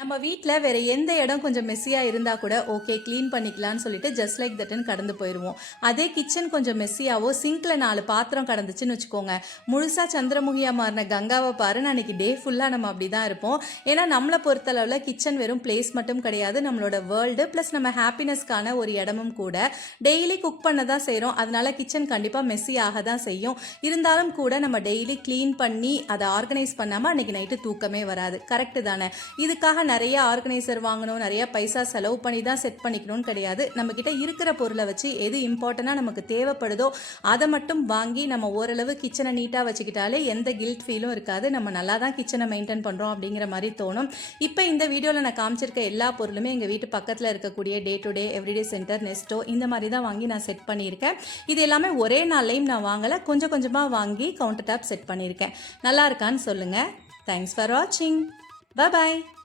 நம்ம வீட்டில் வேறு எந்த இடம் கொஞ்சம் மெஸ்ஸியாக இருந்தால் கூட ஓகே க்ளீன் பண்ணிக்கலாம்னு சொல்லிட்டு ஜஸ்ட் லைக் தட்டுன்னு கடந்து போயிடுவோம். அதே கிச்சன் கொஞ்சம் மெஸ்ஸியாவோ சிங்கில் 4 பாத்திரம் கடந்துச்சுன்னு வச்சுக்கோங்க, முழுசாக சந்திரமுகியாக மாறின கங்காவை பாருன்னு அன்றைக்கி டே ஃபுல்லாக நம்ம அப்படி தான் இருப்போம். ஏன்னா நம்மளை பொறுத்தளவில் கிச்சன் வெறும் பிளேஸ் மட்டும் கிடையாது, நம்மளோட வேர்ல்டு ப்ளஸ் நம்ம ஹாப்பினஸ்க்கான ஒரு இடமும் கூட. டெய்லி குக் பண்ண தான் செய்கிறோம், அதனால கிச்சன் கண்டிப்பாக மெஸ்ஸி ஆக தான் செய்யும். இருந்தாலும் கூட நம்ம டெய்லி க்ளீன் பண்ணி அதை ஆர்கனைஸ் பண்ணாமல் அன்றைக்கி நைட்டு தூக்கமே வராது. கரெக்டு தானே? இதுக்காக நிறைய ஆர்கனைசர் வாங்கணும், நிறைய பைசா செலவு பண்ணி தான் செட் பண்ணிக்கணும்னு கிடையாது. நம்மக்கிட்ட இருக்கிற பொருளை வச்சு எது இம்பார்ட்டண்டாக நமக்கு தேவைப்படுதோ அதை மட்டும் வாங்கி நம்ம ஓரளவு கிச்சனை நீட்டாக வச்சுக்கிட்டாலே எந்த கில்ட் ஃபீலும் இருக்காது. நம்ம நல்லா தான் கிச்சனை மெயின்டைன் பண்ணுறோம் அப்படிங்கிற மாதிரி தோணும். இப்போ இந்த வீடியோவில் நான் காமிச்சிருக்க எல்லா பொருளுமே எங்கள் வீட்டு பக்கத்தில் இருக்கக்கூடிய day to day everyday centre, Nesto இந்த மாதிரி தான் வாங்கி நான் செட் பண்ணியிருக்கேன். இது எல்லாமே ஒரே நாள்லையும் நான் வாங்கலை, கொஞ்சம் கொஞ்சமாக வாங்கி கவுண்டர் டாப் செட் பண்ணியிருக்கேன். நல்லா இருக்கான்னு சொல்லுங்கள். தேங்க்ஸ் ஃபார் வாட்சிங். Bye bye.